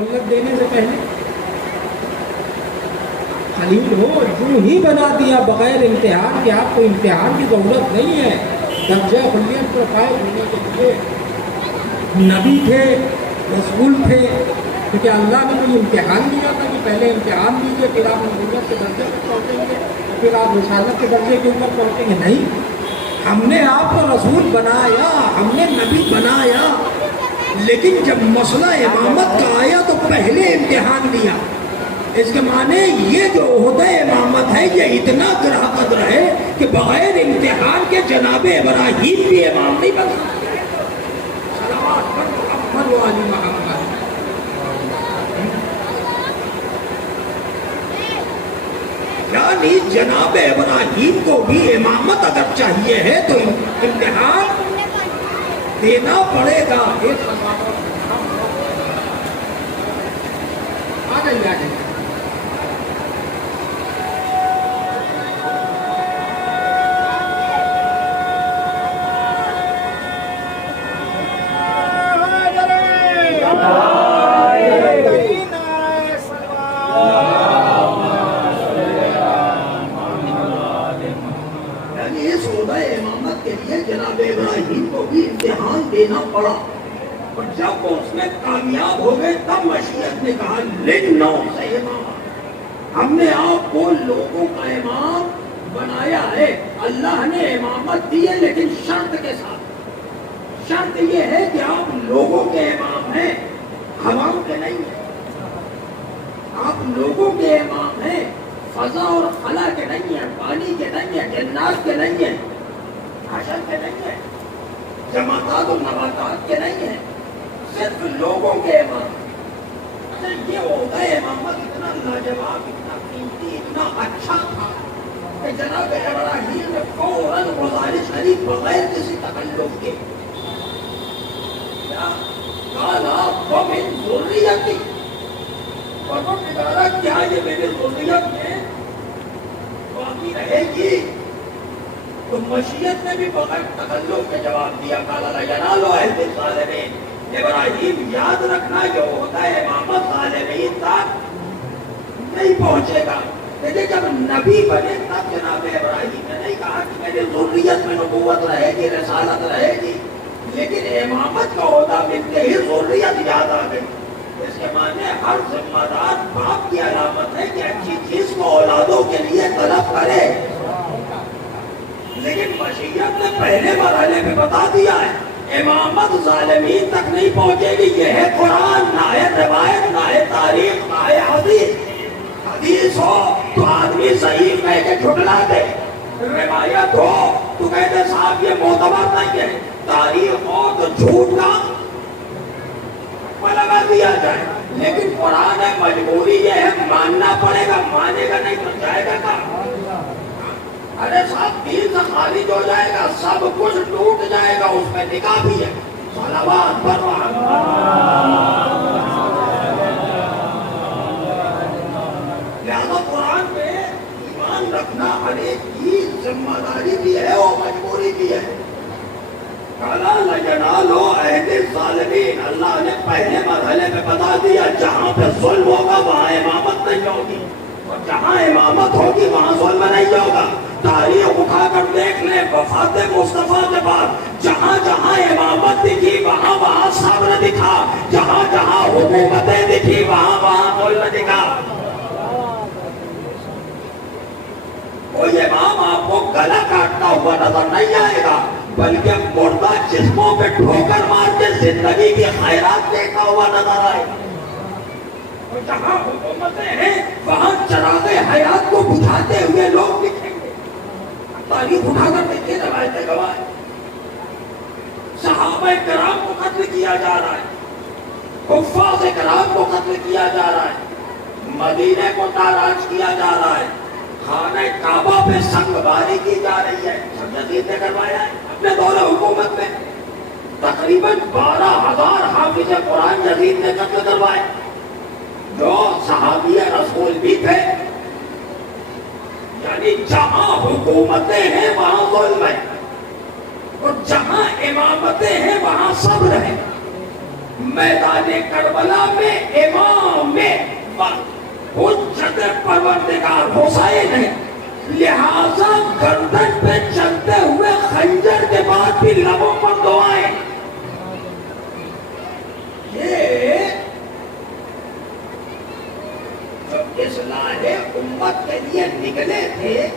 خلت دینے سے پہلے خلیل ہو، یوں ہی بنا دیا بغیر امتحان کہ آپ کو امتحان کی ضرورت نہیں ہے. درجہ خلیت پر فائز ہونے کے لیے نبی تھے، رسول تھے، کیونکہ اللہ نے کوئی امتحان دیا تھا کہ پہلے امتحان دیجیے پھر آپ نبوت کے درجے پر پہنچیں گے پھر آپ رسالت کے درجے کے اوپر پہنچیں گے. نہیں، ہم نے آپ کو رسول بنایا، ہم نے نبی بنایا، لیکن جب مسئلہ امامت کا آیا تو پہلے امتحان دیا. اس کے معنی یہ جو عہدہ امامت ہے یہ اتنا گرہ قدر ہے کہ بغیر امتحان کے جناب ابراہیم بھی امام نہیں بن سکتے. صلوات پر محمد و آل محمد. یعنی جناب ابراہیم کو بھی امامت اگر چاہیے ہے تو امتحان دینا پڑے گا. آ جائیے. دینا پڑا اور جب وہ اس میں کامیاب ہو گئے تب مشیت نے کہا لنو سے امام، ہم نے آپ کو لوگوں کا امام بنایا ہے. اللہ نے امامت دی ہے لیکن شرط کے ساتھ. شرط یہ ہے کہ آپ لوگوں کے امام ہیں، عوام کے نہیں ہیں. آپ لوگوں کے امام ہیں، فضا اور خلا کے نہیں ہیں، پانی کے نہیں ہیں، جنات کے نہیں ہیں، حشر کے نہیں ہیں، جماعات و نباتات کے نہیں ہیں، صرف لوگوں کے امام. یہ عہدہ امامت اتنا لاجواب، اتنا قیمتی، اتنا اچھا تھا کہ جناب ابراہیم نے فوراً گزارش کری بغیر کسی تکلف کے. من ذریتی، پروردگارا کیا یہ میری ذریت میں باقی رہے گی؟ تو مشیت نے بھی بغیر تکلف کے جواب دیا. قال لا ینال عہد الظالمین. ابراہیم یاد رکھنا جو ہوتا ہے امامت ظالمین تک نہیں پہنچے گا. لیکن جب نبی بنے تب جناب ابراہیم نے نہیں کہا کہ میری ذریت میں نبوت رہے گی، رسالت رہے گی، لیکن امامت کا عہدہ ملتے ہی ذریت یاد آ گئی. اس کے معنی ہر ذمہ دار باپ کی علامت ہے کہ اچھی چیز کو اولادوں کے لیے طلب کرے. لیکن مشیت نے پہلے مرحلے میں بتا دیا ہے امامت ظالمین تک نہیں پہنچے گی. یہ ہے قرآن، نہ ہے روایت، نہ ہے تاریخ، نہ ہے حدیث. حدیث ہو تو آدمی صحیح کہہ کے جھٹلا دے، روایت ہو تو کہتے صاحب یہ معتبر نہیں ہے، تاریخ ہو تو جھوٹ کا لگا دیا جائے. لیکن قرآن ہے، مجبوری یہ ہے ماننا پڑے گا، مانے گا نہیں تو جائے گا کہاں؟ ارے صاحب دین سے خارج ہو جائے گا، سب کچھ ٹوٹ جائے گا، اس میں نکاح بھی ہے. صلوات پر لہذا قرآن میں ایمان رکھنا ہر ایک کی ذمہ داری بھی ہے اور مجبوری بھی ہے. کالا لینالو عہد الظالمین. اللہ نے پہلے مرحلے میں بتا دیا جہاں پہ ظلم ہوگا وہاں امامت نہیں ہوگی، اور جہاں امامت ہوگی وہاں ظلم نہیں ہوگا. تاریخ اٹھا کر دیکھ لیں وفات مصطفیٰ کے بعد جہاں جہاں امامت دکھی وہاں وہاں صبر دکھا، جہاں جہاں حکومتیں دکھی وہاں وہاں ظلم دکھا. کوئی امام آپ کو گلا کاٹتا ہوا نظر نہیں آئے گا، بلکہ مردہ جسموں پہ ٹھوکر مار کے زندگی کی خیرات دیتا ہوا نظر آئے گا. اور جہاں حکومتیں ہیں وہاں چراغ حیات کو بجھاتے ہوئے لوگ دکھیں گے. تاریخ اٹھا کر دیکھیے، روایتیں گواہ ہیں. صحابہ کرام کو قتل کیا جا رہا ہے، حفاظ کرام کو قتل کیا جا رہا ہے، مدینے کو تاراج کیا جا رہا ہے، خانہ کعبہ پہ سنگ باری کی جا رہی ہے. سب یزید نے کروایا ہے اپنے دور حکومت میں. تقریباً 12,000 حافظ قرآن یزید نے قتل کروائے جو صحابی رسول بھی تھے. یعنی جہاں حکومتیں ہیں وہاں ظلم ہے، اور جہاں امامتیں ہیں وہاں صبر ہے. میدان کربلا میں امام حجت پروردگار حسین ہے، لہذا گردن پہ چلتے ہوئے خنجر کے بعد بھی لبوں پر دعائیں. یہ جو اصلاح امت کے لیے نکلے تھے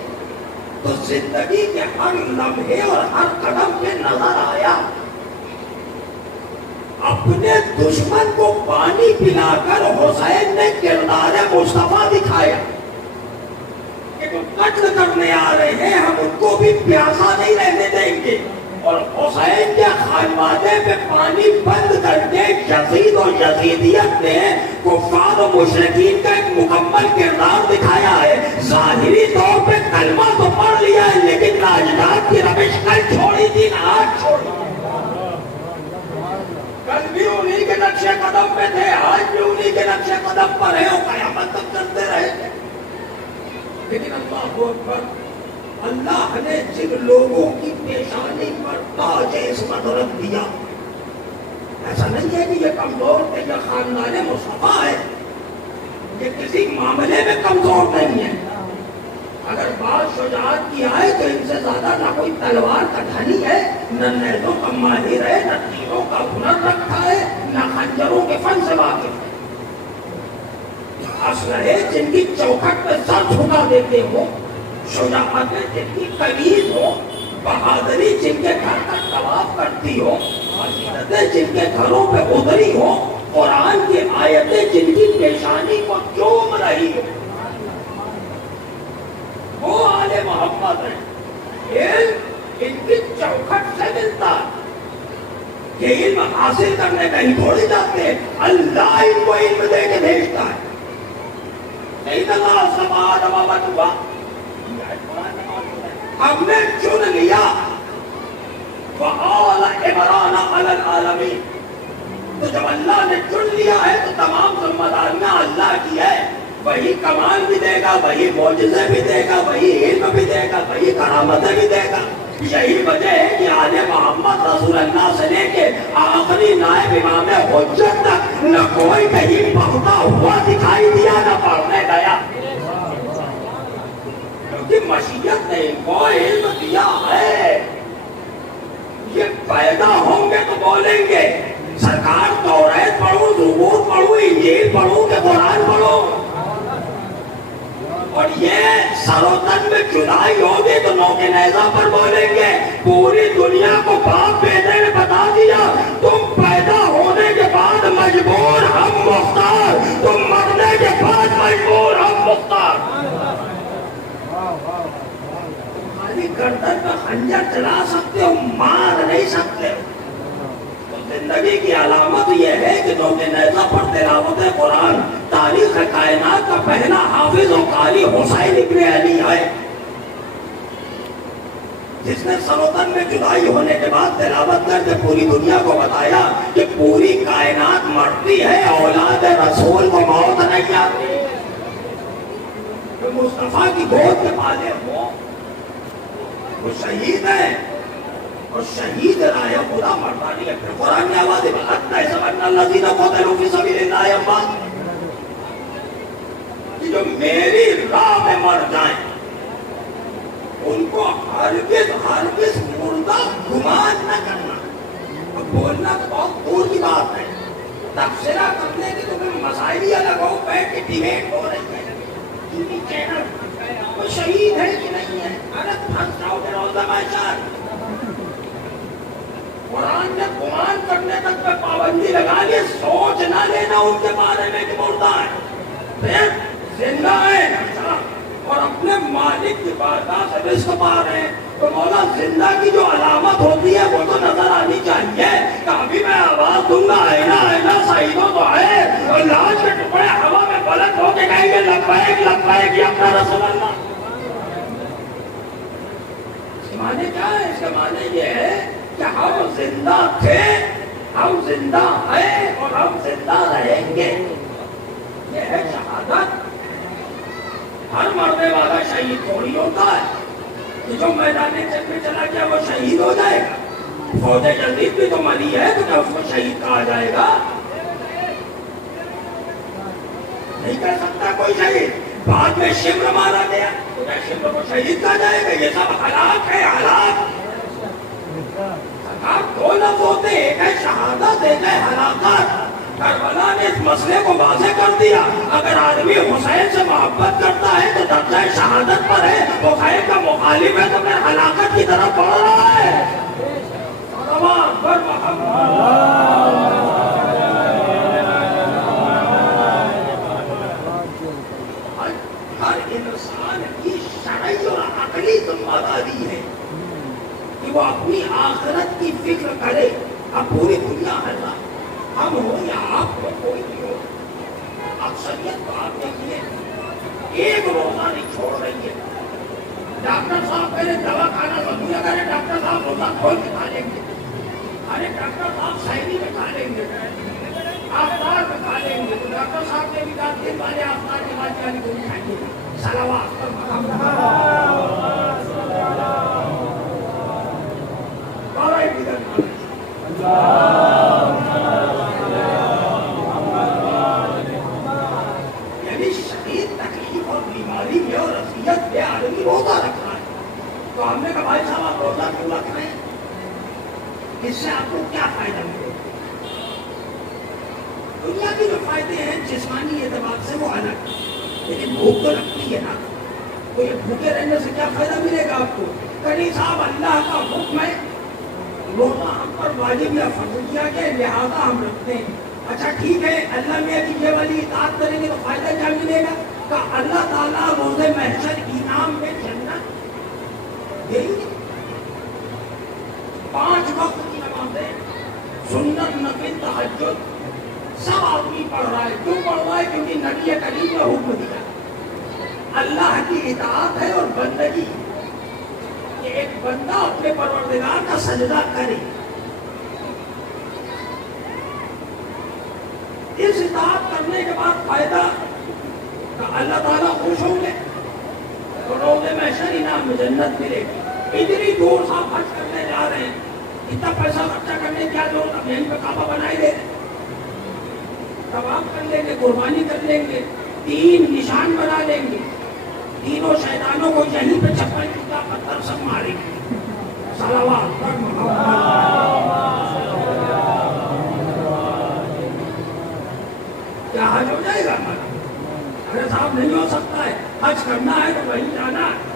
تو زندگی کے ہر لمحے اور ہر قدم پہ نظر آیا. اپنے دشمن کو پانی پلا کر حسین نے کردار مصطفیٰ دکھایا کہ وہ قتل کرنے آ رہے ہیں، ہم ان کو بھی پیاسا نہیں رہنے دیں گے. اور حسین کے خانوادے پہ پانی بند کر کے یزید اور یزیدیت نے کفار و مشرکین کا ایک مکمل کردار دکھایا ہے. ظاہری طور پہ کلمہ تو پڑھ لیا ہے لیکن ناجداد کی روش کل چھوڑی تھی نہ آج چھوڑی. کل بھی انہی کے نقشے قدم پہ تھے، آج بھی انہی کے نقشے قدم پر ہیں اور قیامت تک چلتے رہے گے. لیکن اللہ اکبر، اللہ نے جن لوگوں کی پیشانی پر تاج عصمت رکھ دیا، ایسا نہیں ہے کہ یہ کمزور تھے، یہ خاندان مصطفیٰ ہے، یہ کسی معاملے میں کمزور نہیں ہے. اگر بات شجاعت کی آئے تو ان سے زیادہ نہ کوئی تلوار کا دھنی ہے، نہ نیزوں کا ماہر ہے، نہ تیروں کا ہنر رکھا ہے، نہ خنجروں کے فن سے واقف ہے. اسلحے جن کی چوکھٹ پہ سر جھکا دیتے ہو، شجاعتیں جن کی قریب ہو، بہادری جن کے گھر کا طواف کرتی ہو، عقیدتیں جن کے گھروں پہ اتری ہو، قرآن کی آیتیں جن کی پیشانی کو چوم رہی ہو، وہ آل محمد ہے. علم ان کی چوکھٹ سے ملتا ہے. یہ علم حاصل کرنے کہیں تھوڑی جاتے ہیں، اللہ ان کو علم دے کے بھیجتا ہے. نہیں اللہ سبحانہ و تعالیٰ ہم نے چن لیا وَآلَ عِمْرَانَ عَلَى الْعَالَمِينَ. تو جب اللہ نے چن لیا ہے تو تمام ذمہ داریاں اللہ کی ہے. وہی کمال بھی دے گا، وہی معجزے بھی دے گا، وہی علم بھی دے گا، وہی کرامتیں بھی دے گا. یہی وجہ ہے کہ آل محمد رسول اللہ سے لے کے آخری نائب امام حجت تک نہ کوئی کہیں پڑھتا ہوا دکھائی دیا نہ پڑھنے گیا، کیونکہ مشیت نے ان کو علم دیا ہے. یہ پیدا ہوں گے تو بولیں گے سرکار توریت پڑھو، زبور پڑھو، انجیل پڑھو کہ قرآن پڑھو. اور یہ سر و تن میں جدائی ہوگی تو نوک نیزہ پر بولیں گے پوری دنیا کو باپ بیٹے نے بتا دیا تم پیدا ہونے کے بعد مجبور ہم مختار، تم مرنے کے بعد مجبور ہم مختار. تمہاری گردن میں خنجر چلا سکتے ہو، مار نہیں سکتے. زندگی کی علامت یہ ہے کہ نوک نیزہ پر تلاوت قرآن تاریخ کائنات کا پہلا حافظ و قاری حسین ابن علی ہے، جس نے سر و تن میں جدائی ہونے کے بعد تلاوت کر کے پوری دنیا کو بتایا کہ پوری کائنات مرتی ہے، اولاد رسول کو موت نہیں آتی. مصطفیٰ کی گود کے پالے ہو وہ شہید ہیں، اور شہید راہ خدا مرتا نہیں ہے. پھر قرآن کی آواز الذین قتلوا فی سبیل اللہ اموات، جو میری راہ میں مر جائیں ان کو ہرگز ہرگز مردہ گمان نہ کرنا. اب بولنا تو بہت دور کی بات ہے، تبصرہ کرنے کی تو پھر مسائل ہی الگ ہو پہ کہ ڈیبیٹ ہو رہی ہے ٹی وی چینل وہ شہید ہے کہ نہیں ہے. ارے پھنس جاؤ پھر روزہ محشر. قرآن نے گمان کرنے تک پہ پابندی لگا لی، سوچ نہ لینا ان کے بارے میں کہ مردہ ہے. پھر زندہ ہے اور اپنے مالک کی بارگاہ سے رزق پا رہے ہیں تو مولا زندہ کی جو علامت ہوتی ہے وہ تو نظر آنی چاہیے. کہ ابھی میں آواز دوں گا اینا اینا شہیدوں تو ہے، اور لاش کے ٹکڑے ہوا میں بلند ہو کے کہیں گے لبیک لبیک یا اپنا رسول اللہ. اس کے معنی کیا ہے؟ اس کے معنی یہ ہے کہ ہم زندہ تھے، ہم زندہ ہیں اور ہم زندہ رہیں گے. یہ ہے شہادت. ہر مرنے والا شہید تھوڑی ہوتا ہے کہ جو میدان جنگ میں چلا گیا وہ شہید ہو جائے گا. فوج جدید بھی تو مری ہے تو کیا اس کو شہید کہا جائے گا؟ نہیں کہہ سکتا کوئی شہید. بعد میں شمر مارا گیا تو کیا شمر کو شہید کہا جائے گا؟ یہ سب ہلاک ہے، ہلاک. دو لفظ ہوتے، ایک ہے شہادت، ایک ہے ہلاکت. کربلا نے اس مسئلے کو واضح کر دیا. اگر آدمی حسین سے محبت کرتا ہے تو درجہ شہادت پر ہے، حسین کا مخالف ہے تو پھر ہلاکت کی طرف بڑھ رہا ہے. ہر انسان کی شرعی اور عقلی ذمہ داری ہے کہ وہ اپنی آخرت کی فکر کرے. اب پوری دنیا ہے نا، ہم ہو یا آپ ہو، کوئی بھی ہو، اکثریت تو آپ دیکھیے ایک روزہ نہیں چھوڑ رہی ہے. ڈاکٹر صاحب پہلے دوا کھانا ضروری ہے، اگر ڈاکٹر صاحب روزہ کھول کے کھا لیں گے، ارے ڈاکٹر صاحب سحری میں کھا لیں گے، افطار میں کھا لیں گے، تو ڈاکٹر صاحب نے بھی کہا دن والے افطار کے بعد والی گولی کھائیں گے. صلوات یعنی شدید تکلیف اور بیماری میں اور اذیت پہ آدمی روزہ رکھ رہا ہے. تو ہم نے کہا بھائی صاحب آپ روزہ کیوں رکھ رہے ہیں؟ اس سے آپ کو کیا فائدہ ملے؟ دنیا کے جو فائدے ہیں جسمانی اعتبار سے وہ الگ، لیکن بھوک تو لگتی ہے نا. تو یہ بھوکے رہنے سے کیا فائدہ ملے گا آپ کو؟ کہ صاحب اللہ کا حکم ہے، روزہ ہم پر واجب یا فرض کیا گیا، لہٰذا ہم رکھتے ہیں. اچھا ٹھیک ہے، اللہ میں یہ والی اطاعت کریں گے تو فائدہ کیا ملے گا؟ کہ اللہ تعالیٰ روز محشر انعام میں جنت دیں گے. 5 وقت کی نمازیں، سنت، نفل، تہجد سب آدمی پڑھ رہا ہے. کیوں پڑھ رہا ہے؟ کیونکہ نبی کریم نے حکم دیا. اللہ کی اطاعت ہے اور بندگی کہ ایک بندہ اپنے پروردگار کا سجدہ کرے. اس اطاعت کرنے کے بعد فائدہ کہ اللہ تعالیٰ خوش ہوں گے تو روز محشر انعام میں جنت ملے گی. اتنی دور صاحب حج کرنے جا رہے ہیں، اتنا پیسہ خرچہ کرنے کی کیا ضرورت؟ اب یہیں پہ کعبہ بنائی دے رہے، طواف کر لیں گے، قربانی کر لیں گے، 3 نشان بنا لیں گے، تینوں شیطانوں کو یہیں پہ چپل جوتا پتھر سب ماریں گے. صلوات پر محمد. کیا حج ہو جائے گا ہمارا؟ ارے صاحب نہیں ہو سکتا ہے. حج کرنا ہے تو وہیں جانا ہے.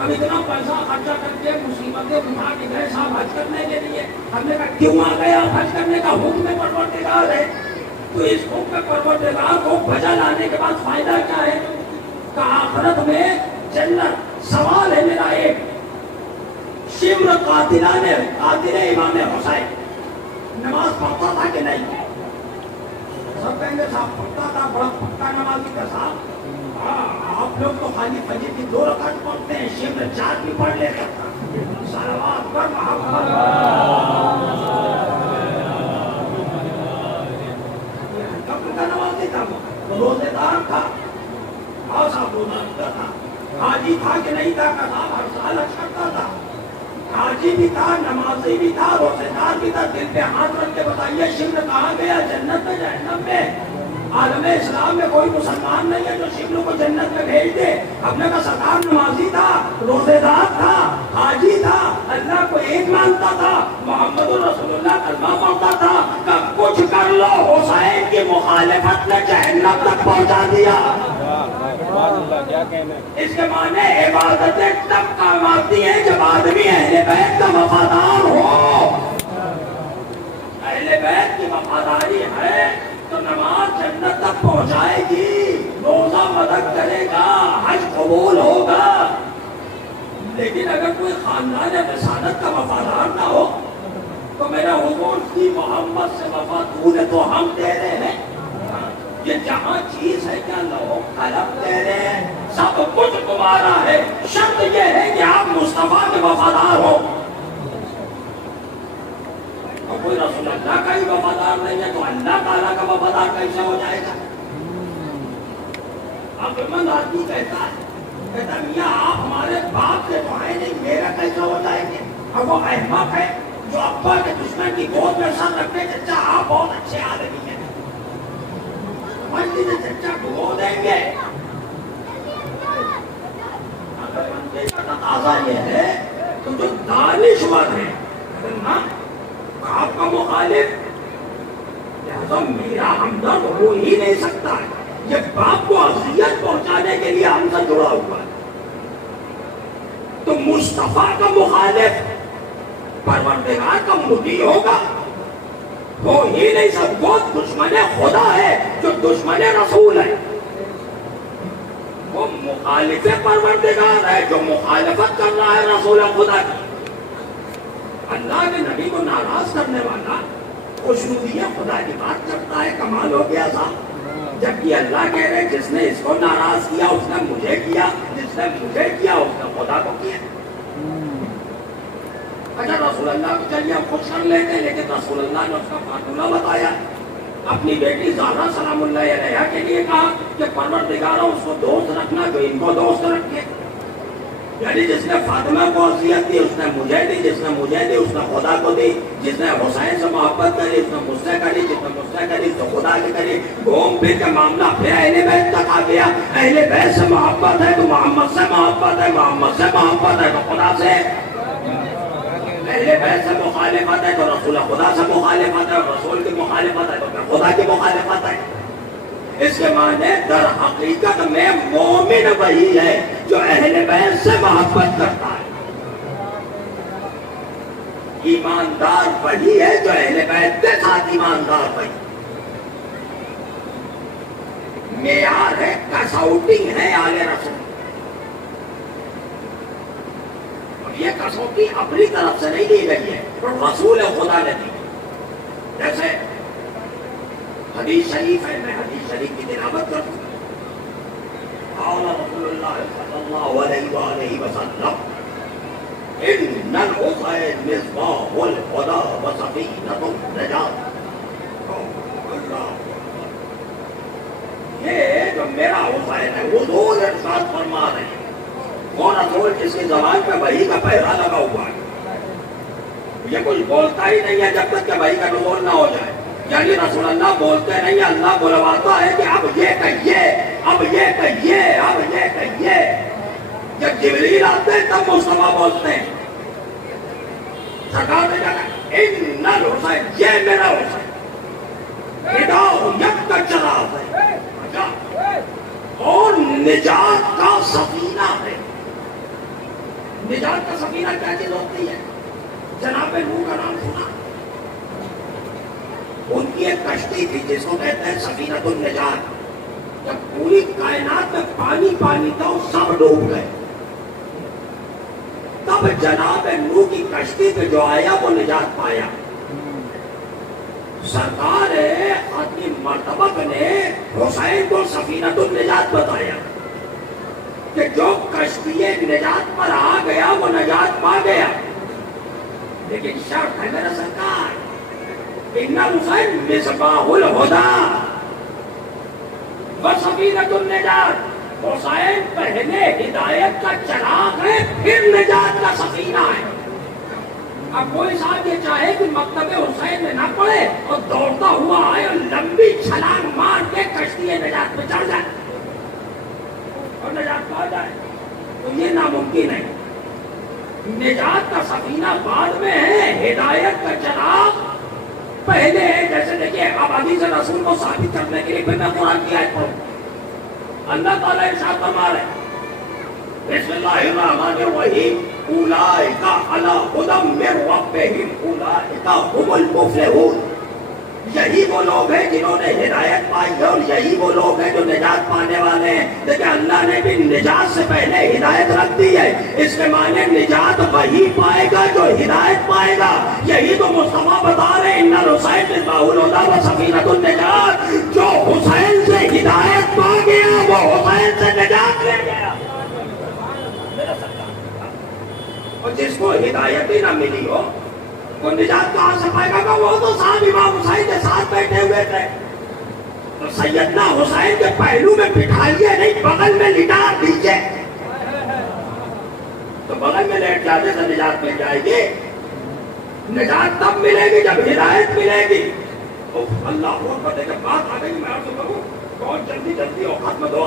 اب اتنا پیسہ خرچہ کر کے مصیبتیں اٹھا کے گئے صاحب حج کرنے کے لیے. ہم نے کہا کیوں آ گئے آپ؟ حج کرنے کا حکم پروردگار ہے. تو اس حکم پروردگار کو بجا لانے کے بعد فائدہ کیا ہے؟ کہ آخرت میں جنت. سوال ہے میرا ایک، شمر قاتل امام حسین نماز پڑھتا تھا کہ نہیں؟ سب کہیں گے صاحب پڑھتا تھا، بڑا پکا نمازی کا صاحب. آپ لوگ تو خالی فجر کی 2 رکعت پڑھتے ہیں، شمر 4 بھی پڑھ لیتا تھا. صلوات پر محمد. نمازی تھا، روزے دار تھا، صاحب روزہ رکھتا تھا. حاجی تھا کہ نہیں تھا؟ کہ صاحب ہر سال حج کرتا تھا. حاجی بھی تھا، نمازی بھی تھا، روزے دار بھی تھا. دل پہ ہاتھ رکھ کے بتائیے شمر کہاں گیا؟ جنت میں، جہنم میں. عالم اسلام میں کوئی مسلمان نہیں ہے جو شمر کو جنت میں بھیج دے. اپنے کا سردار نمازی تھا، روزے دار تھا، حاجی تھا، اللہ کو ایک مانتا تھا، محمد رسول اللہ کلمہ پڑھتا تھا. کب کچھ کر لو حسین کی مخالفت نے جہنم تک پہنچا دیا. اس کے معنی عبادتیں تب کام آتی ہیں جب آدمی اہل بیت کا وفادار ہو. اہل بیت کی وفاداری ہے تو نماز جنت تک پہنچائے گی، روزہ مدد کرے گا، حج قبول ہوگا. لیکن اگر کوئی خاندان رسالت کا وفادار نہ ہو تو میرے حضور کی محمد سے وفا دور ہے تو ہم دے رہے ہیں. یہ جہاں چیز ہے کیا لوگ قلم دے رہے ہیں، سب کچھ تمہارا ہے. شرط یہ ہے کہ آپ مصطفیٰ کے وفادار ہو. اور کوئی رسول اللہ کا ہی وفادار نہیں ہے تو اللہ تعالیٰ کا وفادار کیسے ہو جائے گا؟ عقلمند آدمی کہتا ہے میاں آپ ہمارے باپ سے تو ہے نہیں، میرا کیسے ہو جائے گا؟ اب وہ احمق ہے جو ابا کے دشمن کی گود میں سر رکھتے چچا آپ بہت اچھے آدمی ہیں، مسجد چچا ڈبو دیں گے. اگر بندے کا تقاضا یہ ہے تو جو دانشور ہے آپ کا مخالف لہذا میرا ہمدرد ہو ہی نہیں سکتا ہے. یہ باپ کو اذیت پہنچانے کے لیے ہم سے جڑا ہوا ہے. تو مصطفیٰ کا مخالف پروردگار کا مطیع ہوگا؟ ہو ہی نہیں سب. وہ دشمن خدا ہے جو دشمن رسول ہے. وہ مخالف پروردگار ہے جو مخالفت کر رہا ہے رسول خدا کی. اللہ کے نبی کو ناراض کرنے والا خوشنودی خدا کی بات کرتا ہے. کمال ہو گیا صاحب. جبکہ اللہ کہہ رہے جس نے اس کو ناراض کیا اس نے مجھے کیا، جس نے مجھے کیا اس نے خدا کو کیا. اچھا رسول اللہ کو چلیے ہم خوش کر لیتے ہیں، لیکن رسول اللہ نے اس کا فارمولہ بتایا. اپنی بیٹی زہرا سلام اللہ علیہا کے لیے کہا کہ پروردگارا اس کو دوست رکھنا جو ان کو دوست رکھے. یعنی جس نے فاطمہ کو عصیت دی اس نے مجھے دی، جس نے مجھے دی اس نے خدا کو دی، جس نے حسین سے محبت کری اس نے مجھ سے کری، جس نے مجھ سے کری تو خدا کی کری. گھوم پھر کے معاملہ پھر اہل بیت تک آ گیا. اہل بیت سے محبت ہے تو محمد سے محبت ہے، محمد سے محبت ہے تو خدا سے. اہل بیت سے مخالفت ہے تو رسول خدا سے مخالفت ہے، اور رسول کی مخالفت ہے تو پھر خدا کی مخالفت ہے. اس کے معنی در حقیقت میں مومن وہی ہے جو اہل بیت سے محبت کرتا ہے. ایماندار وہی ہے جو اہل بیت کے ساتھ ایماندار وہی. معیار ہے، کسوٹی ہے آل رسول. اب یہ کسوٹی اپنی طرف سے نہیں دی گئی ہے، رسول خدا نے دی. جیسے حدیث شریف ہے، میں حدیث شریف کی تلاوت کروں. قال رسول اللہ صلی اللہ علیہ وآلہ وسلم ان الحسین مصباح الہدی وسفینۃ النجات. یہ جو میرا حسین ہے حضور ارشاد فرما رہے ہیں، وہ رسول جس کی زبان پہ وحی کا پہرا لگا ہوا ہے. یہ کچھ بولتا ہی نہیں ہے جب تک کہ وحی کا نزول نہ ہو جائے. یعنی رسول اللہ بولتے نہیں، اللہ بلواتا ہے کہ اب یہ کہیے، اب یہ کہیے، اب یہ کہیے. جب جبریل آتے ہیں تب مصطفیٰ بولتے ہیں. سرکار نے کہا ان الحسین، یہ میرا حسین ہدایت یک کا چراغ ہے اور نجات کا سفینہ ہے. نجات کا سفینہ کیا چیز ہوتی ہے؟ جناب نوح کا نام سنا؟ ان کی ایک کشتی تھی جس کو کہتے ہیں سفینۃ النجات. جب پوری کائنات میں پانی پانی تھا وہ سب ڈوب گئے، تب جناب نوح کی کشتی پہ جو آیا وہ نجات پایا. سرکار ختم مرتبہ نے حسین کو سفینۃ النجات بتایا کہ جو کشتی نجات پر آ گیا وہ نجات پا گیا. لیکن شرط ہے میرا سرکار، ان حسین مصباح الہدی وسفینۃ النجات. حسین پہلے ہدایت کا چراغ ہے پھر نجات کا سفینہ ہے. اب کوئی صاحب یہ چاہے کہ مکتب حسین میں نہ پڑے اور دوڑتا ہوا آئے اور لمبی چھلانگ مار کے کشتی نجات پہ چڑھ جائے اور نجات پا جائے تو یہ ناممکن ہے. نجات کا سفینہ بعد میں ہے، ہدایت کا چراغ پہلے ہے. جیسے دیکھیے اب حدیث رسول کو ثابت کرنے کے لیے پھر میں قرآن کی آیت پڑھوں. اللہ تعالیٰ ارشاد فرما رہے بسم اللہ الرحمن الرحیم اولئک علی ھدی من ربہم اولئک ھم المفلحون. یہی وہ لوگ ہیں جنہوں نے ہدایت پائی ہے اور یہی وہ لوگ ہیں جو نجات پانے والے ہیں. دیکھیں اللہ نے بھی نجات سے پہلے ہدایت رکھ دی ہے. اس کے معنی نجات وہی پائے گا جو ہدایت پائے گا. یہی تو مصطفیٰ بتا رہے ہیں ان الحسین مصباح الہدی وسفینۃ النجات. جو حسین سے ہدایت پا گیا وہ حسین سے نجات لے گیا. اور جس کو ہدایت ہی نہ ملی ہو وہ نجات کہاں سے پائے گا؟ وہ تو صاحب امام حسین کے ساتھ بیٹھے ہوئے تھے تو سیدنا حسین کے پہلو میں بٹھائیے نہیں، بغل میں لٹا دیجیے تو بغل میں لیٹ جانے سے نجات مل جائے گی. نجات تب ملے گی جب ہدایت ملے گی. اللہ اکبر. دیکھیں بات آ گئی, میں آپ سے کروں کون جلدی جلدی ہو ختم دو.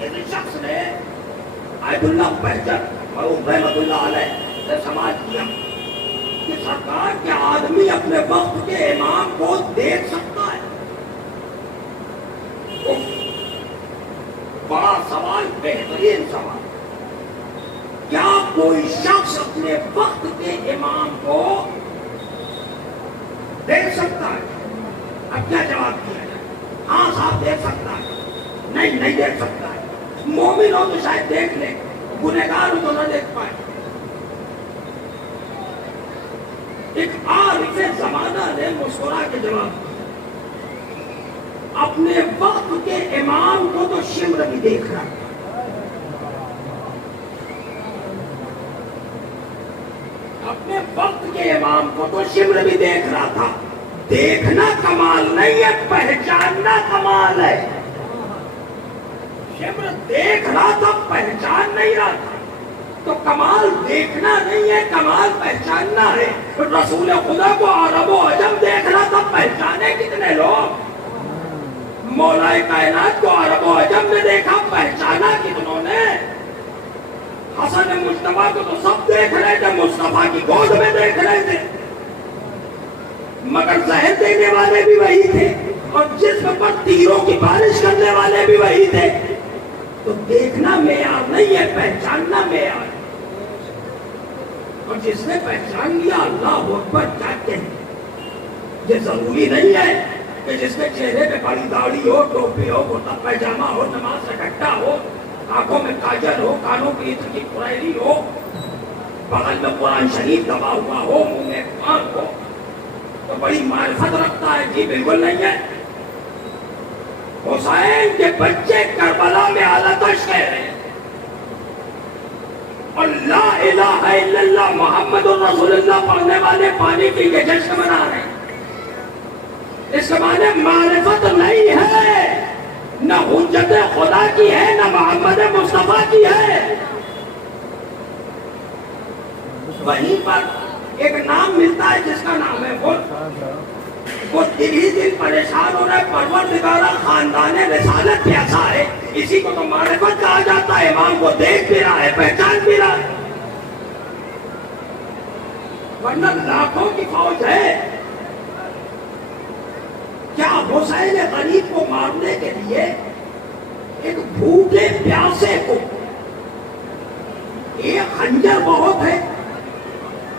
کسی شخص نے آیت اللہ بہجت معروف رحمۃ اللہ علیہ نے سماج کیا کہ سرکار کے آدمی اپنے وقت کے امام کو دیکھ سکتا ہے. بڑا سوال, بہترین سوال. کیا کوئی شخص اپنے وقت کے امام کو دیکھ سکتا ہے؟ اب کیا جواب دیا جائے؟ ہاں صاحب دیکھ سکتا ہے. نہیں دیکھ سکتا ہے. مومن ہو تو شاید دیکھ لے, گنہگار ہو تو نہ دیکھ پائے. ایک عارف زمانہ نے مسکرا کے جواب دیا, اپنے وقت کے امام کو تو شمر بھی دیکھ رہا. اپنے وقت کے امام کو تو شمر بھی دیکھ رہا تھا. دیکھنا کمال نہیں ہے, پہچاننا کمال ہے. شمر دیکھ رہا تھا, پہچان نہیں رہا تھا. تو کمال دیکھنا نہیں ہے, کمال پہچاننا ہے. رسول خدا کو عرب و عجم دیکھ رہا تھا, پہچانے کتنے لوگ؟ مولا کائنات کو عرب و عجم نے دیکھا, پہچانا کتنوں نے؟ حسن مصطفیٰ کو تو سب دیکھ رہے تھے, مصطفیٰ کی گود میں دیکھ رہے تھے, مگر زہر دینے والے بھی وہی تھے اور جسم پر تیروں کی بارش کرنے والے بھی وہی تھے. تو دیکھنا معیار نہیں ہے, پہچاننا معیار ہے. اور جس نے پہچان لیا, اللہ اکبر کہتے ہیں. یہ ضروری نہیں ہے کہ جس کے چہرے پہ بڑی داڑھی ہو, ٹوپی ہو, کرتا پیجامہ ہو, نماز سے ڈھکا ہو, آنکھوں میں کاجل ہو, کانوں کی عطر کی پرائری ہو, بغل میں قرآن شریف دبا ہوا ہو, منہ میں پان ہو, تو بڑی معرفت رکھتا ہے. جی بالکل نہیں ہے. حسین کے بچے کربلا میں آلاتش کہہ رہے ہیں اور لا الہ الا اللہ محمد رسول اللہ پڑھنے والے پانی پی کے جشن منا رہے ہیں. اس کے معنی معرفت نہیں ہے, نہ حجت خدا کی ہے, نہ محمد مصطفیٰ کی ہے. وہیں پر ایک نام ملتا ہے جس کا نام ہے وہ دن ہی دن پریشان ہو رہا ہے. پروردگارہ خاندان رسالت کیسا ہے, اسی کو تو معرفت کہا جاتا ہے. امام کو دیکھ بھی رہا ہے, پہچان بھی رہا ہے, ورنہ لاکھوں کی فوج ہے. کیا حسین غریب کو مارنے کے لیے ایک بھوکے پیاسے کو ایک خنجر بہت ہے,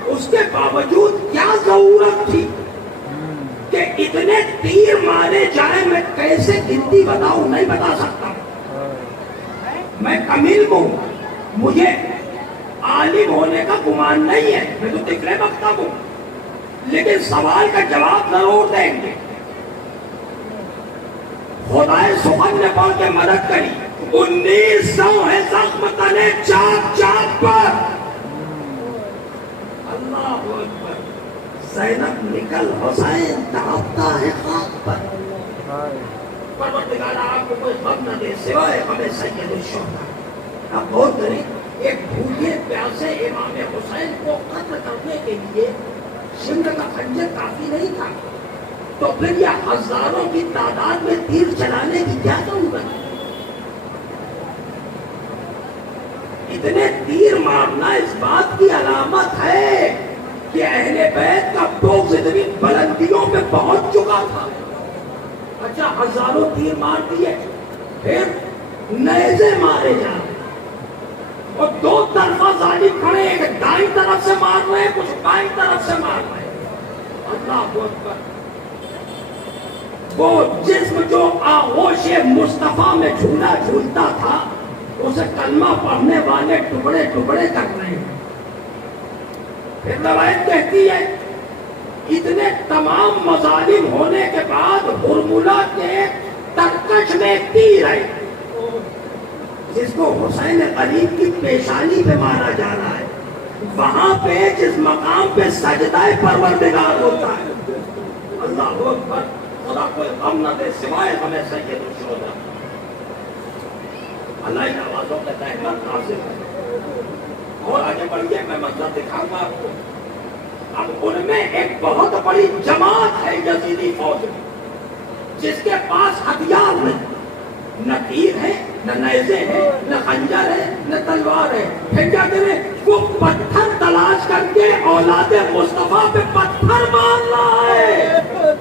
اس کے باوجود کیا ضرورت تھی کہ اتنے تیر مارے جائیں؟ میں کیسے گنتی بتاؤں, نہیں بتا سکتا. میں کمیل ہوں, مجھے عالم ہونے کا گمان نہیں ہے, میں تو دکھنے بکتا ہوں, لیکن سوال کا جواب ضرور دیں گے. خدائے سبحان نے پڑھ کے مدد کری. 1900 ہے زخم تنے چاک چاک پر. اللہ اکبر. زینب نکل, حسین تڑپتا ہے خاک پر. پروردگار آپ کو کوئی غم نہ دے سوائے غم سید الشہداء. اب غور کریں, ایک بھوکے پیاسے امام حسین کو قتل کرنے کے لیے شمر کا خنجر کافی نہیں تھا, تو پھر یہ ہزاروں کی تعداد میں تیر چلانے کی کیا ضرورت ہے؟ اتنے تیر مارنا اس بات کی علامت ہے کہ اہل بیت کا بغض اتنی بلندیوں پہ پہنچ چکا تھا. اچھا ہزاروں تیر مار دیے, پھر نیزے مارے جا رہے اور دو طرفہ ظالم کھڑے, ایک دائیں طرف سے مار رہے ہیں, کچھ بائیں طرف سے مار رہے ہیں. اللہ اکبر. وہ جسم جو آغوش مصطفیٰ میں جھولا جھولتا تھا, اسے کلمہ پڑھنے والے ٹکڑے ٹکڑے کر رہے ہیں. پھر روایت کہتی ہے اتنے تمام مظالم ہونے کے بعد ہرملہ کے ترکش میں تیر ہے, جس کو حسین غریب کی پیشانی پہ مارا جا رہا ہے, وہاں پہ جس مقام پہ سجدہ پروردگار ہوتا ہے. اللہ اکبر. خدا کوئی غم نہ دے سوائے ہمیں سید الشہداء. اللہ ان آوازوں کے تحت نازل ہے. اور آگے بڑھیے میں منظر دکھاؤں گا آپ کو. اب ان میں ایک بہت بڑی جماعت ہے یزیدی فوج میں جس کے پاس ہتھیار نہیں, نہ تیر ہے, نہ نیزے ہیں, نہ خنجر ہے, نہ تلوار ہے. پھر کیا کرے, وہ پتھر تلاش کر کے اولاد مصطفیٰ پہ پتھر مار رہا ہے.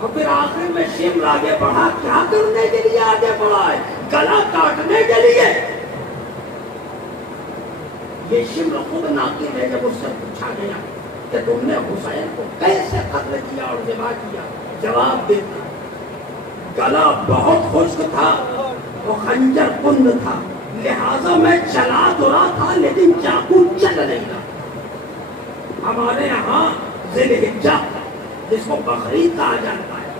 اور پھر آخر میں شمر آگے بڑھا, کیا کرنے کے لیے آگے بڑھا ہے؟ گلا کاٹنے کے لیے. یہ شمر خود ناقد ہے. جب اس سے پوچھا گیا کہ تم نے حسین کو کیسے قتل کیا اور ذبح کیا, جواب دیتا گلا بہت خشک تھا اور خنجر کند تھا, لہذا میں چلا تو رہا تھا لیکن چاقو چل نہیں رہا. ہمارے یہاں ذی الحجہ جس کو بقرعید کہا جاتا ہے,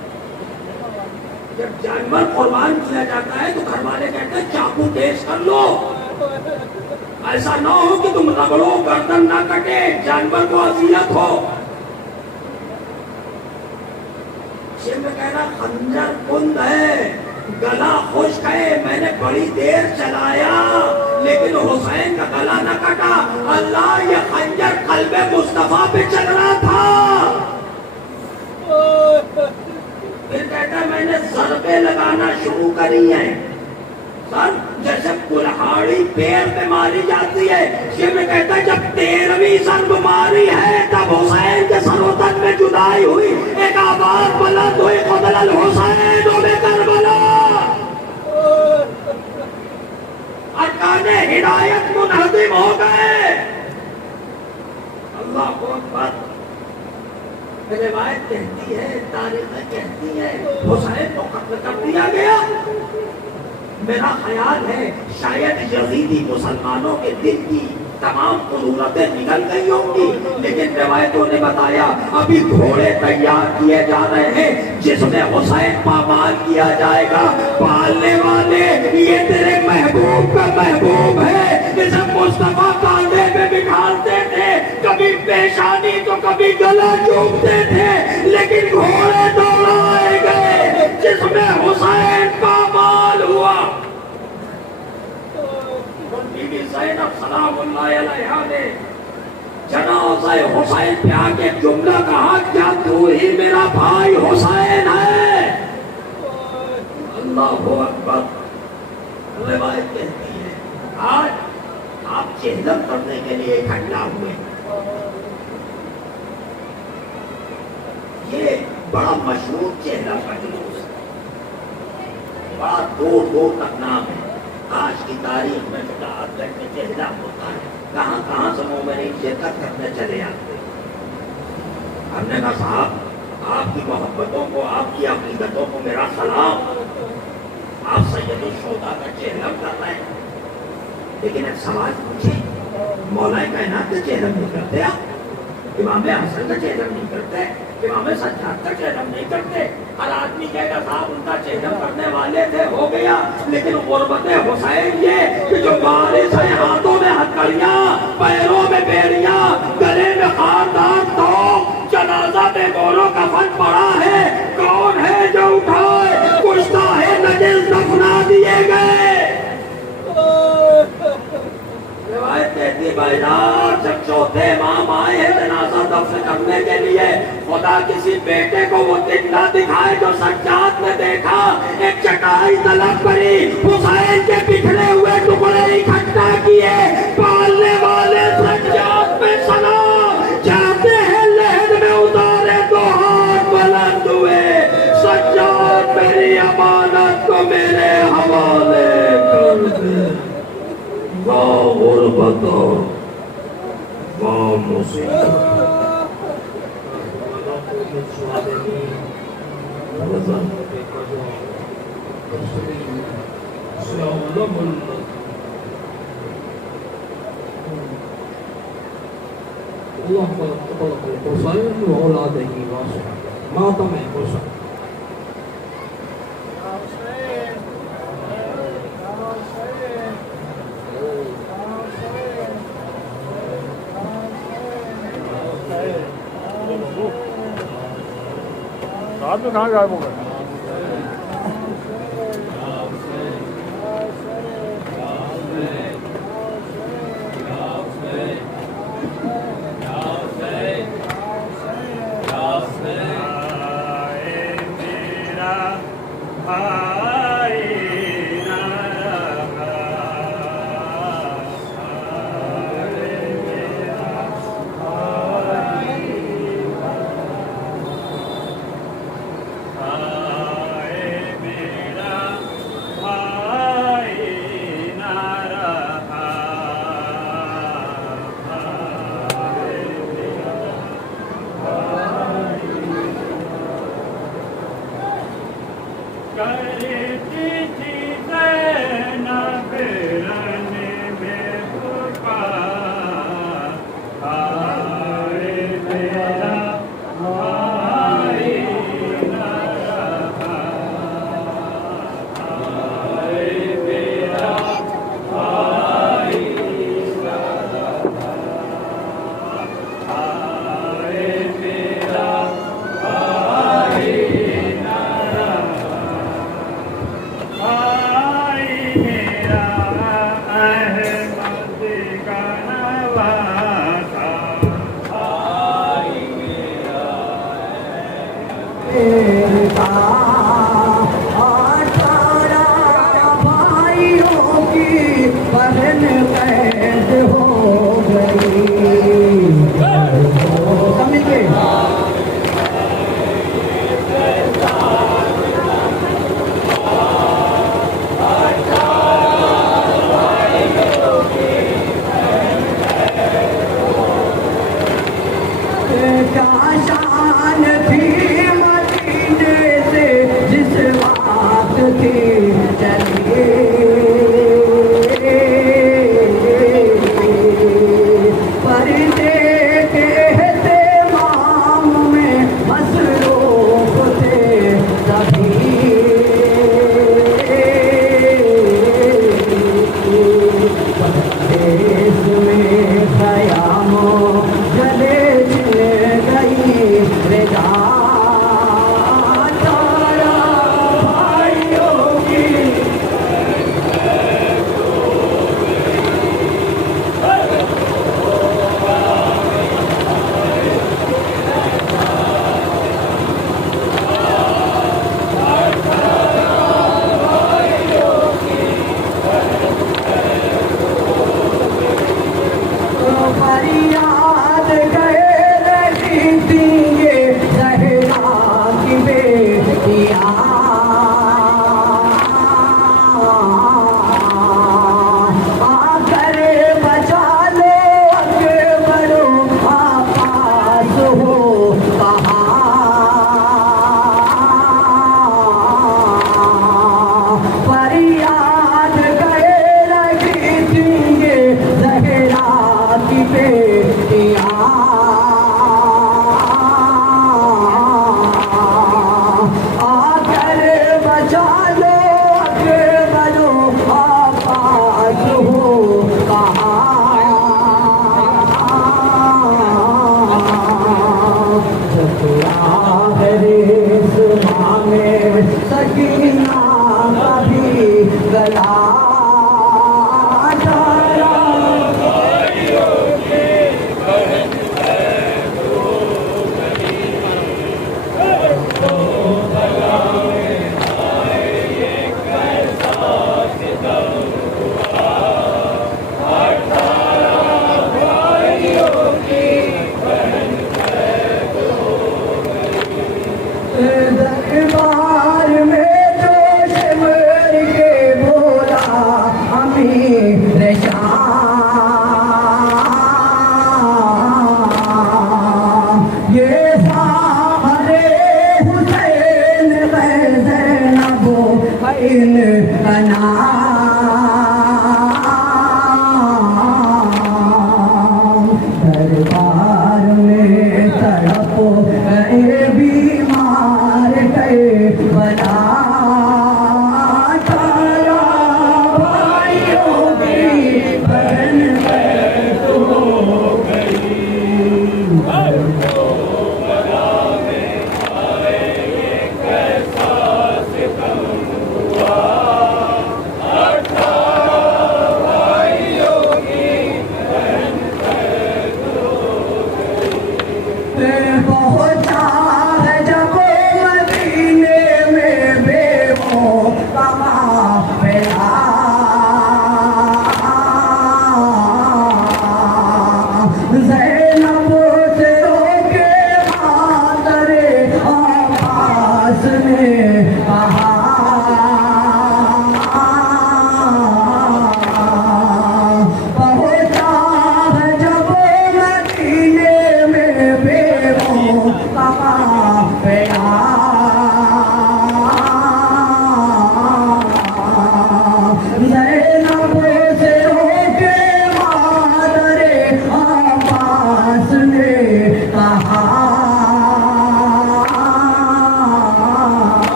جب جانور قربان کیا جاتا ہے تو گھر والے کہتے ہیں چاقو تیز کر لو, ایسا نہ ہو کہ تم رگڑو گردن نہ کٹے, جانور کو اذیت ہو. شمر کہہ رہا خنجر کند ہے, گلا خشک ہے, میں نے بڑی دیر چلایا لیکن حسین کا گلا نہ کٹا. اللہ, یہ خنجر قلب مصطفیٰ پہ چل رہا تھا. پھر کہتا ہے میں نے ضربیں لگانا شروع کری ہیں, سر جیسے کلہاڑی پیر پہ ماری جاتی ہے. شمر کہتا ہے جب 13ویں ضرب ماری ہے تب حسین کے سر و تن میں جدائی ہوئی, ایک آواز بلند ہوئی, قتل الحسین بکربلا. ارکان ہدایت منہدم ہو گئے. اللہ اکبر. روایت کہتی ہے, تاریخ کہتی ہے حسین کو قتل کر دیا گیا. میرا خیال ہے شاید یزیدی مسلمانوں کے دل کی تمام قدرتیں نکل گئی ہوں گی, لیکن روایتوں نے بتایا ابھی گھوڑے تیار کیے جا رہے ہیں جس میں حسین پامال کیا جائے گا. پالنے والے یہ تیرے محبوب کا محبوب ہے, اسے مصطفیٰ کاندھے پہ بٹھاتے تھے, کبھی پیشانی تو کبھی گلا چومتے تھے, لیکن گھوڑے دوڑائے گئے جس میں حسین پامال ہوا. بی بی زینب سلام اللہ علیہا نے جنازہ حسین پہ آ کے جملہ کہا, کیا تو ہی میرا بھائی حسین ہے؟ اللہ اکبر. روایت کہتی ہے آج آپ چہلم کرنے کے لیے اکٹھا ہوئے. یہ بڑا مشہور چہلم کا جلوس ہے, بڑا دور دور تک نام ہے. آج کی تاریخ میں چہلم ہوتا ہے, کہاں کہاں سے مومنین شرکت کرنے چلے آتے ہیں. ہم نے کہا صاحب آپ کی محبتوں کو, آپ کی عقیدتوں کو میرا سلام, آپ سید الشہداء کا چہلم کر رہے ہیں, لیکن ایک سوال پوچھیں, مولا کائنات کا چہلم نہیں کرتے آپ؟ امام حسن کا چہلم نہیں کرتے, امام سجاد کا چہلم نہیں کرتے؟ ہر آدمی کہے گا صاحب ان کا چہلم کرنے والے تھے, ہو گیا. لیکن غربت حسین یہ کہ جو بارش ہے, ہاتھوں میں ہتھکڑیاں, پیروں میں بیڑیاں, گلے میں خاردار تو, جنازہ میں گوروں کا فن پڑا ہے, کون ہے جو اٹھائے, کشتا ہے نجس دفنا دیے گئے. روایت کہتی بھائیدار جب چوتھے امام آئے ہیں جنازہ دفن کرنے کے لیے, خدا کسی بیٹے کو وہ دن نہ دکھائے جو سجاد نے دیکھا. ایک چٹائی طلب کری, حسین کے بکھرے ہوئے ٹکڑے اکٹھا کیے, پالنے والے سجاد پہ سلام, جاتے ہیں لہد میں اتارے تو ہاتھ بلند ہوئے, سجاد میری امانت کو میرے حوالے کر دے. واہ غربت, واہ مصیبت. اللہ خلق الحسین و اولادہ ماتم حسین. آپ میں کہاں غائب ہو گئے؟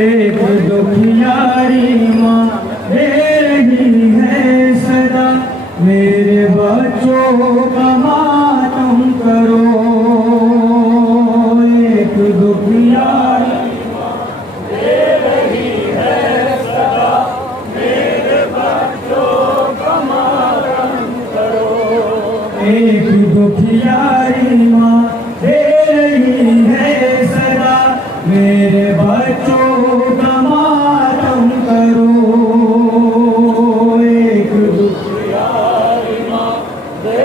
ایک دکھیاری ماں دے رہی ہے صدا، میرے بچوں کا ماتم کرو۔ ایک دکھیاری ماں دے رہی ہے صدا، میرے بچوں کا ماتم کرو۔ ایک دکھیاری ماں دے رہی ہے صدا، میرے بچوں کا ماتم کرو۔ ایک دکھیاری ماں دے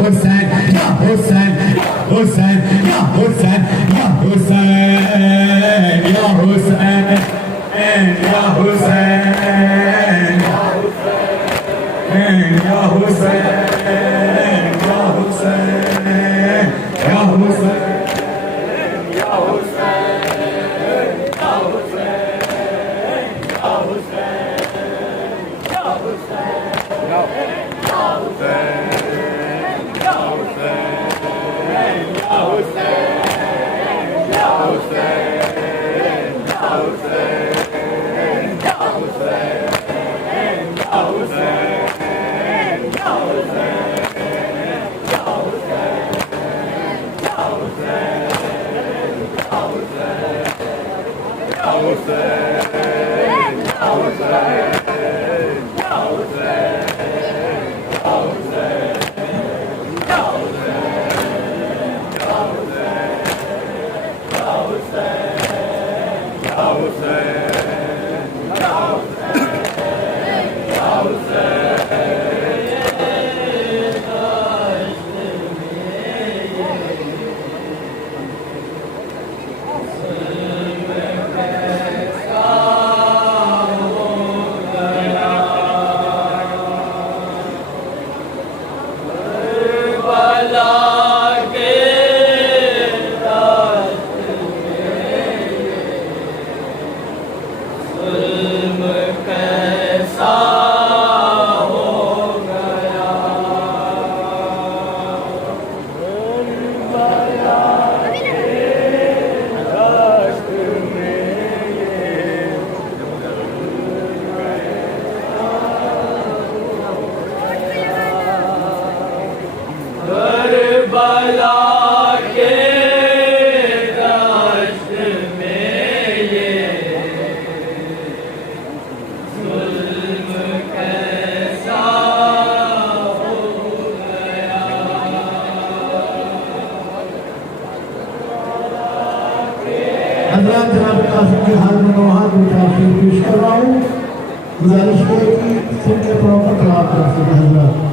Hussein, ya Hussein, ya Hussein, ya Hussein. حضرات جناب قاسم کے حال میں نوحات متاثر پیش کر رہا ہوں. گزارش ہے کہ سن کے پروپر طرح کر سکتے ہیں حضرات.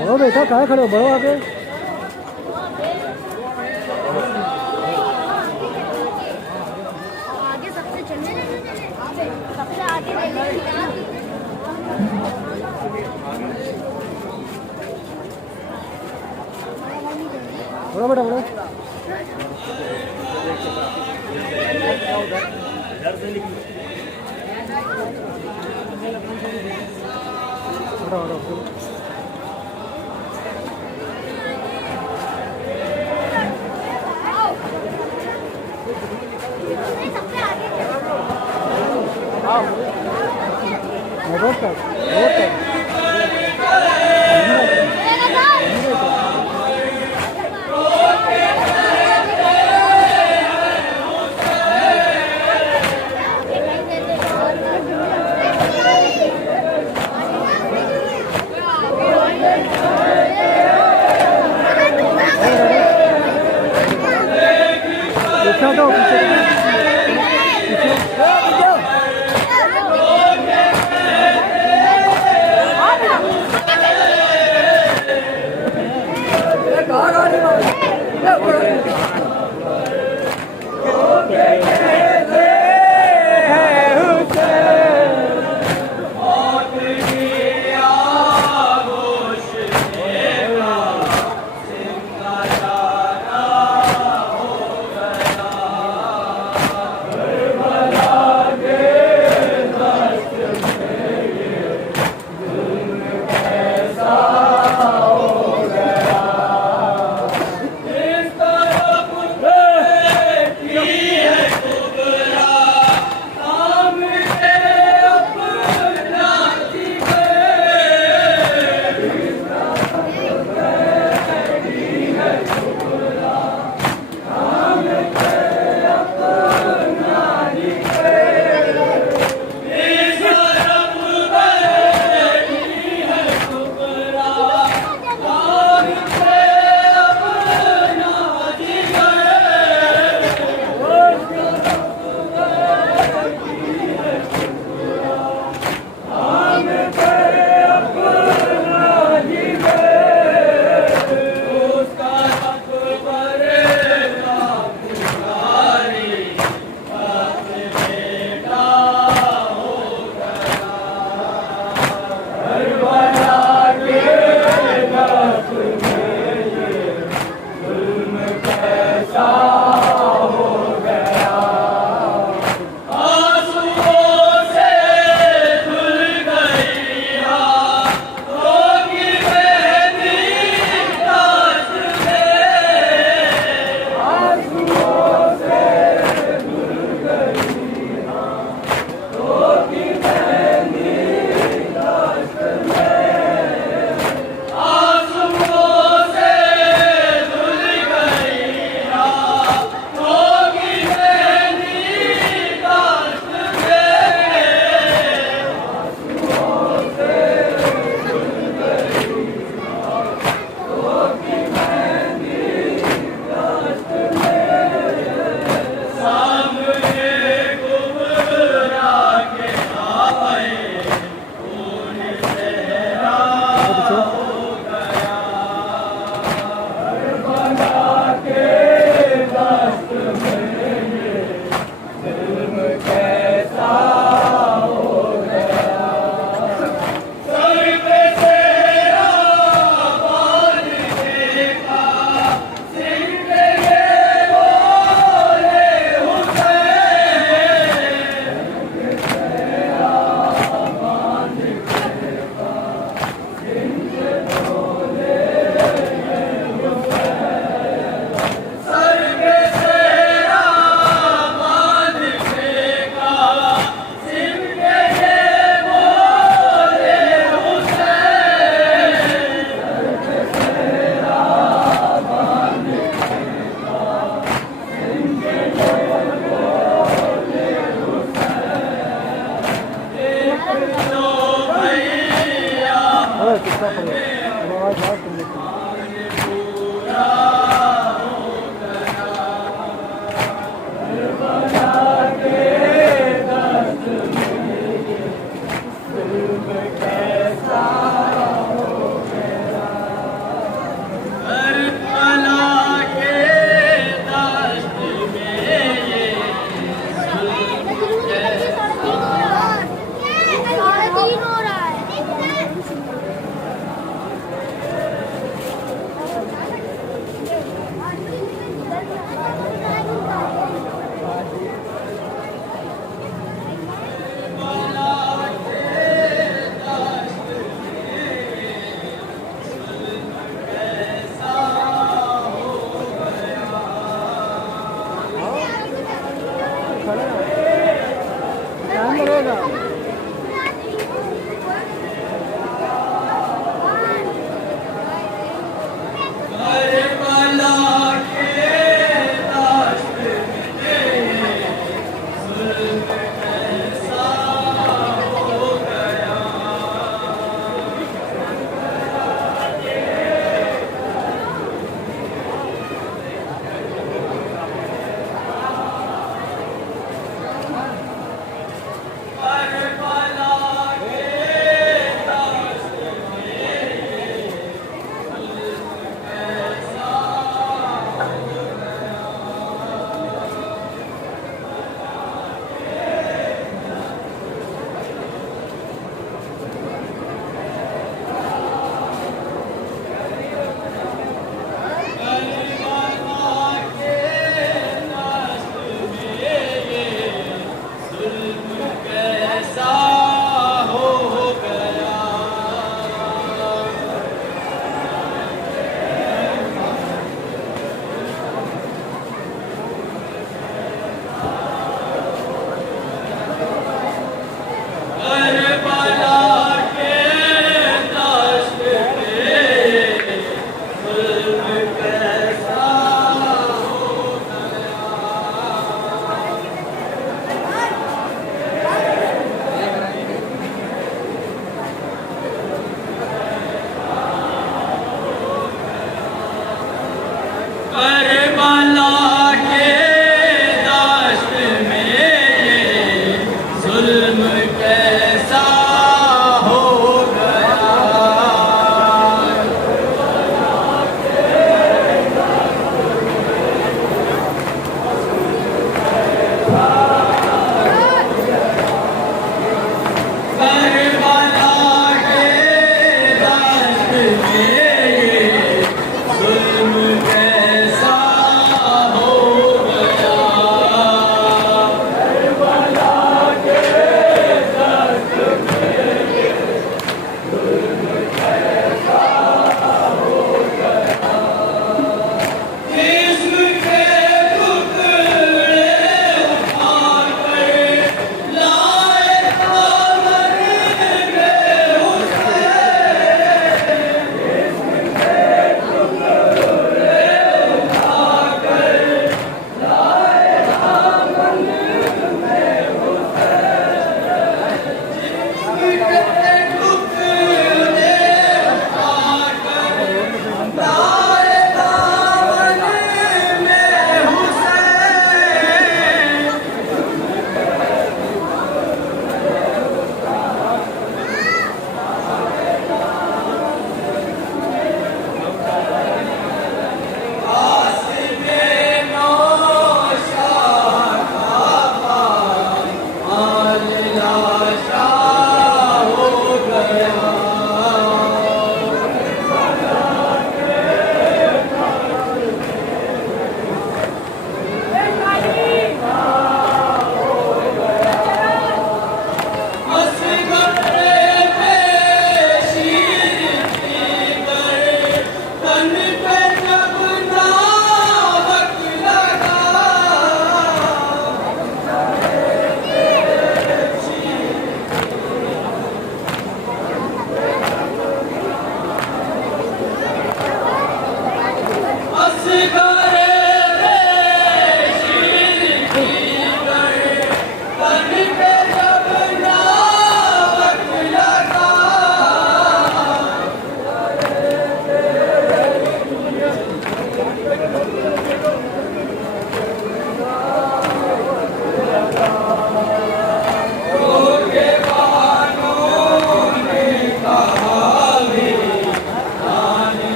بڑو بیٹا کہاں کھڑے ہو بڑو آگے آگے سب سے چلنے سب سے آگے بڑو بیٹا بڑو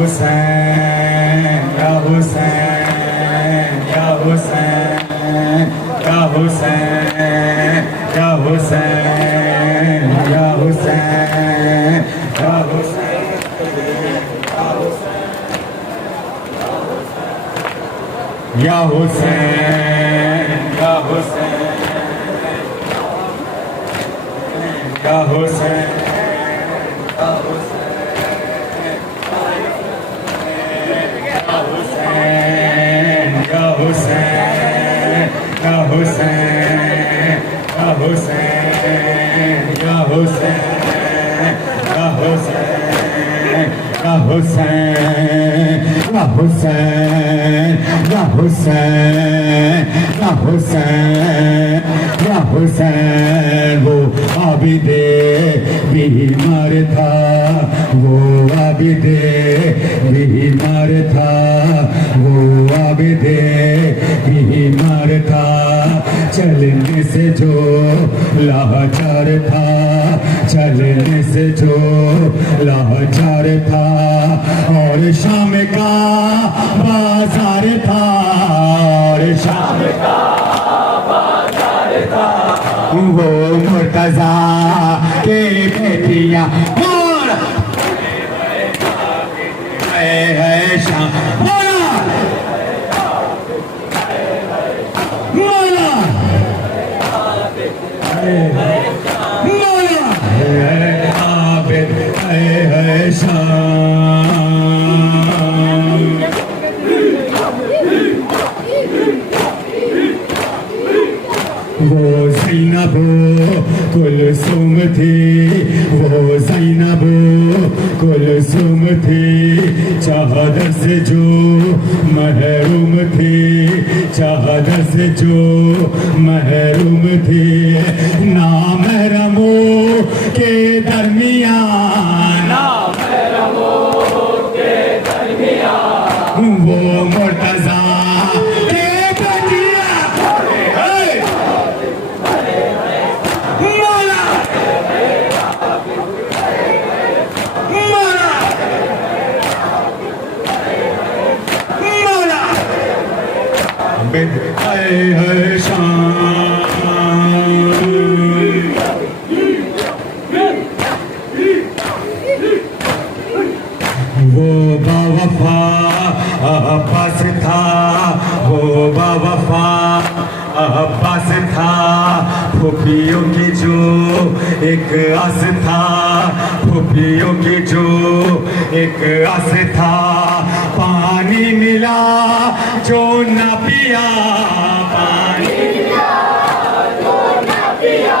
Hussein, Ya Hussein, Ya Hussein, Ya Hussein, Ya Hussein, Ya Hussein, Ya Hussein, Ya Hussein, Ya Hussein, Ya Hussein, Ya Hussein, Ya Hussein, Ya Hussein, Ya Hussein, Ya Hussein, Ya Hussein, Ya Hussein, Ya Hussein, Ya Hussein, Ya Hussein, وہ عابد بیمار تھا، وہ عابد بیمار تھا، وہ عابد بیمار تھا، چلنے سے جو لاچار تھا، چلنے سے جو لاچار تھا، اور شام کا بازار تھا، اور شام کا بازار تھا، وہ مرتضیٰ کے بیٹیاں ہے شام مولا مولا مولا عابد ہے شام، وہ زینب کلثوم تھی، وہ زینب کلثوم تھی، چادر سے جو محروم تھی، چادر سے جو محروم تھی، نامحرموں کے درمیان، نامحرموں کے درمیان، وہ مرتضیٰ کے بچیاں مولا مولا مولا بد ہے شام، وہ باوفا عباس تھا، وہ باوفا عباس تھا، پھوپھیوں کی جو ایک آس تھا، پھوپھیوں کی جو ایک آس تھا، پانی ملا جو نہ پیا، پانی ملا جو نہ پیا،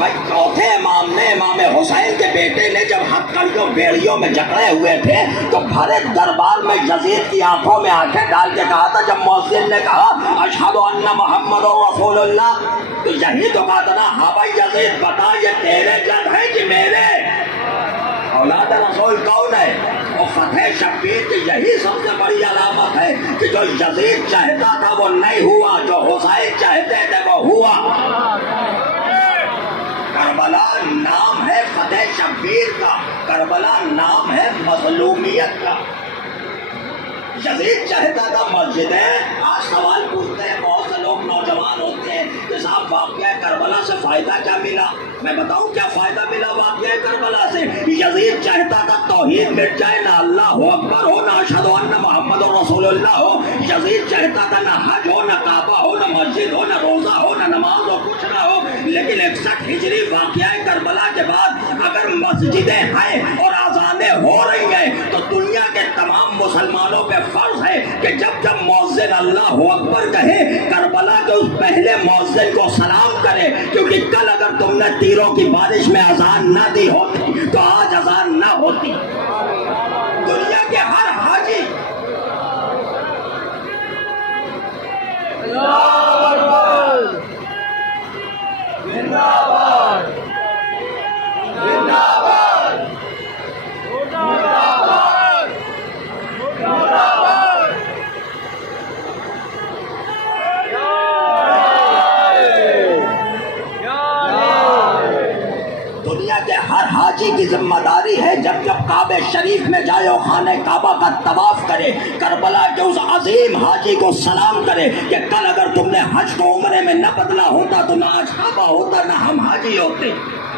بھائی چوتھے امام نے، امام حسین کے بیٹے نے جب ہتھکڑیوں بیڑیوں میں جکڑے ہوئے تھے تو بھرے دربار میں یزید کی آنکھوں میں آنکھیں ڈال کے کہا تھا، جب مؤذن نے کہا اشہد ان محمد رسول اللہ، تو یہی تو کہا تھا نا، ہاں بھائی یزید بتا یہ تیرے جد ہے کہ میرے؟ اولاد رسول کون ہے؟ اور فتح شبیر کی یہی سب سے بڑی علامت ہے کہ جو یزید چاہتا تھا وہ نہیں ہوا، جو حسین چاہتے تھے وہ ہوا۔ کربلا نام ہے فتح شبیر کا، کربلا نام ہے مظلومیت کا۔ یزید چاہتا تھا مسجدیں، آج سوال پوچھتے ہیں بہت سے لوگ نوجوان ہوتے ہیں کہ صاحب واقعہ کربلا سے فائدہ کیا ملا؟ میں بتاؤں کیا فائدہ ملا واقعہ کربلا سے؟ یزید چاہتا تھا توحید مٹ جائے، نہ اللہ اکبر ہو، نہ اشہد ان محمد رسول اللہ ہو۔ یزید چاہتا تھا نہ حج ہو، نہ کعبہ ہو، نہ مسجد ہو، نہ روزہ ہو، نہ نماز ہو، کچھ نہ ہو۔ لیکن 61 ہجری واقعہ کربلا کے بعد اگر مسجدیں ہیں اور اذانیں ہو رہی ہیں تو دنیا کے تمام مسلمانوں پہ فرض ہے کہ جب جب مؤذن اللہ اکبر کہے، کربلا کے اس پہلے مؤذن کو سلام کرے، کیونکہ کل اگر تم نے تیروں کی بارش میں اذان نہ دی ہوتی تو آج اذان نہ ہوتی۔ دنیا کے ہر حاجی ہر حاجی کی ذمہ داری ہے جب جب کعبہ شریف میں جائے اور خانہ کعبہ کا طواف کرے، کربلا کے اس عظیم حاجی کو سلام کرے کہ کل اگر تم نے حج کو عمرے میں نہ بدلا ہوتا تو نہ آج کعبہ ہوتا، نہ ہم حاجی ہوتے۔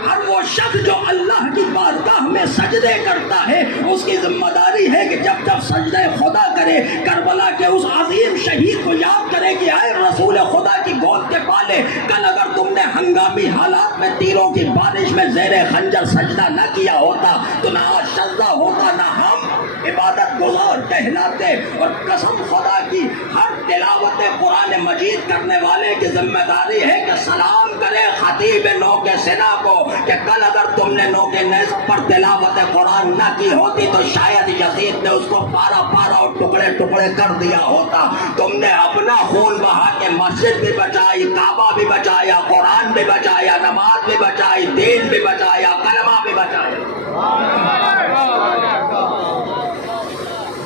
ہر وہ شخص جو اللہ کی بارگاہ میں سجدے کرتا ہے اس کی ذمہ داری ہے کہ جب جب سجدہ خدا کرے، کربلا کے اس عظیم شہید کو یاد کرے کہ آئے رسول خدا کی گود کے پالے، کل اگر تم نے ہنگامی حالات میں تیروں کی بارش میں زیر خنجر سجدہ نہ کیا ہوتا تو نہ آج سجدہ ہوتا، نہ ہم عبادت گزار کہلاتے۔ اور قسم خدا کی ہر تلاوت قرآن مجید کرنے والے کی ذمہ داری ہے کہ سلام کرے خطیب نو کے سنا کو کہ کل اگر تم نے نو کے نصف پر تلاوت قرآن نہ کی ہوتی تو شاید یزید نے اس کو پارا پارا اور ٹکڑے ٹکڑے کر دیا ہوتا۔ تم نے اپنا خون بہا کے مسجد بھی بچائی، کعبہ بھی بچایا، قرآن بھی بچایا، نماز بھی بچائی، دین بھی بچایا، کلمہ بھی بچایا۔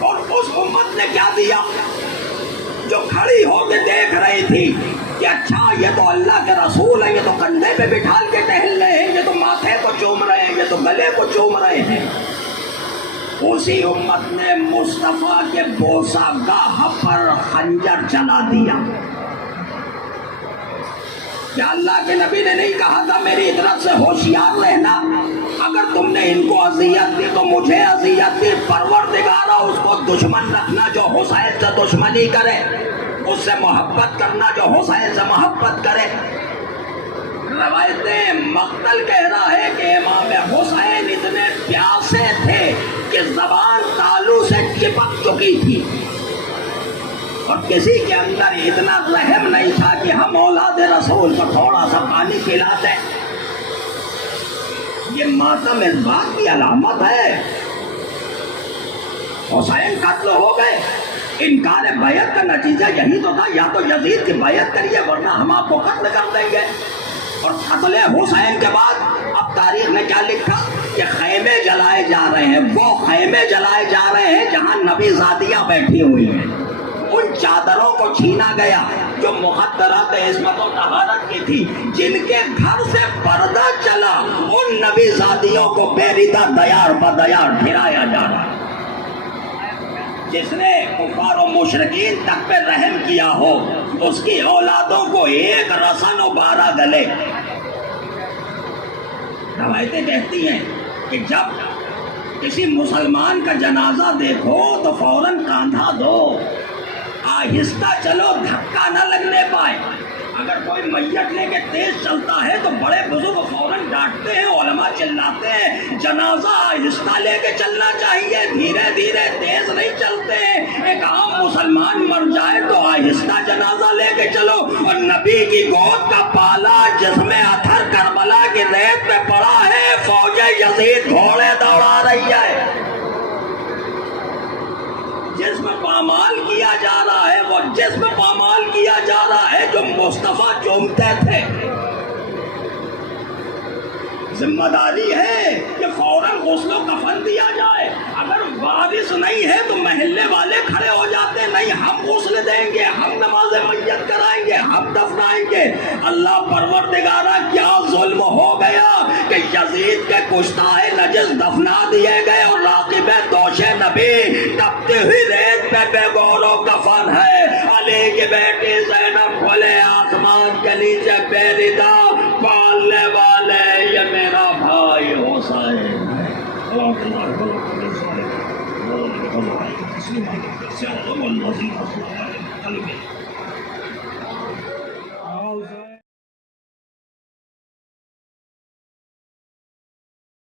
اور اس امت نے کیا دیا جو کھڑی ہو کے دیکھ رہی تھی کہ اچھا یہ تو اللہ کے رسول ہیں، یہ تو کندھے پہ بٹھال کے ٹہل رہے ہیں، یہ تو ماتھے کو چوم رہے ہیں، یہ تو گلے کو چوم رہے ہیں۔ اسی امت نے مصطفیٰ کے بوسہ گاہ پر خنجر چلا دیا۔ کیا اللہ کے نبی نے نہیں کہا تھا میری طرف سے ہوشیار رہنا، اگر تم نے ان کو اذیت دی تو مجھے اذیت دی، پروردگارا اس کو دشمن رکھنا جو حسین سے دشمنی کرے، اس سے محبت کرنا جو حسین سے محبت کرے۔ روایت مقتل کہہ رہا ہے کہ امام حسین اتنے پیاسے تھے کہ زبان تالو سے چپک چکی تھی، اور کسی کے اندر اتنا رحم نہیں تھا کہ ہم اولاد رسول کو تھوڑا سا پانی پلا دیں۔ یہ ماتم اس بات کی علامت ہے۔ حسین قتل ہو گئے، انکار بیعت کا نتیجہ یہی تو تھا، یا تو یزید کی بیعت کریے ورنہ ہم آپ کو قتل کر دیں گے۔ اور قتل حسین کے بعد اب تاریخ نے کیا لکھا کہ خیمے جلائے جا رہے ہیں، وہ خیمے جلائے جا رہے ہیں جہاں نبی زادیاں بیٹھی ہوئی ہیں، ان چادروں کو چھینا گیا جو مقدرات عصمت و طہارت کی تھی، جن کے گھر سے پردہ چلا ان نبی زادیوں کو بیریدہ دیار بدیار پھرایا جا رہا ہے۔ جس نے کفار و مشرکین تک پہ رحم کیا ہو اس کی اولادوں کو ایک رسن و 12 گلے۔ روایتیں کہتی ہیں کہ جب کسی مسلمان کا جنازہ دیکھو تو فوراً کاندھا دو، آہستہ چلو، دھکا نہ لگنے پائے۔ اگر کوئی میت لے کے تیز چلتا ہے تو بڑے بزرگ فوراً ڈانٹتے ہیں، علماء چلاتے ہیں جنازہ آہستہ لے کے چلنا چاہیے، دھیرے دھیرے تیز نہیں چلتے ہیں۔ ایک عام مسلمان مر جائے تو آہستہ جنازہ لے کے چلو۔ اور نبی کی گود کا پالا جس میں اتھر کربلا کی یزید گھوڑے دوڑا رہی ہے. جسم پامال کیا جا رہا ہے، وہ جسم پامال کیا جا رہا ہے جو مصطفیٰ چومتے تھے. ذمہ داری ہے کہ فوراً غسل و کفن دیا جائے. اگر وارث نہیں ہے تو محلے والے کھڑے ہو جاتے ہیں، نہیں ہم غسل دیں گے، ہم نماز میت کرائیں گے، ہم دفنائیں گے. اللہ پروردگارہ کیا ظلم ہو گیا کہ یزید کے کشتائے نجس دفنا دیے گئے اور راقب دوش نبی تپتے ہوئی ریت پہ بے گور و کفن ہے. علی کی بیٹی زینب کھلے آسمان کے نیچے بے ردا پالنے والے یہ میرا بھائی حسین ہے.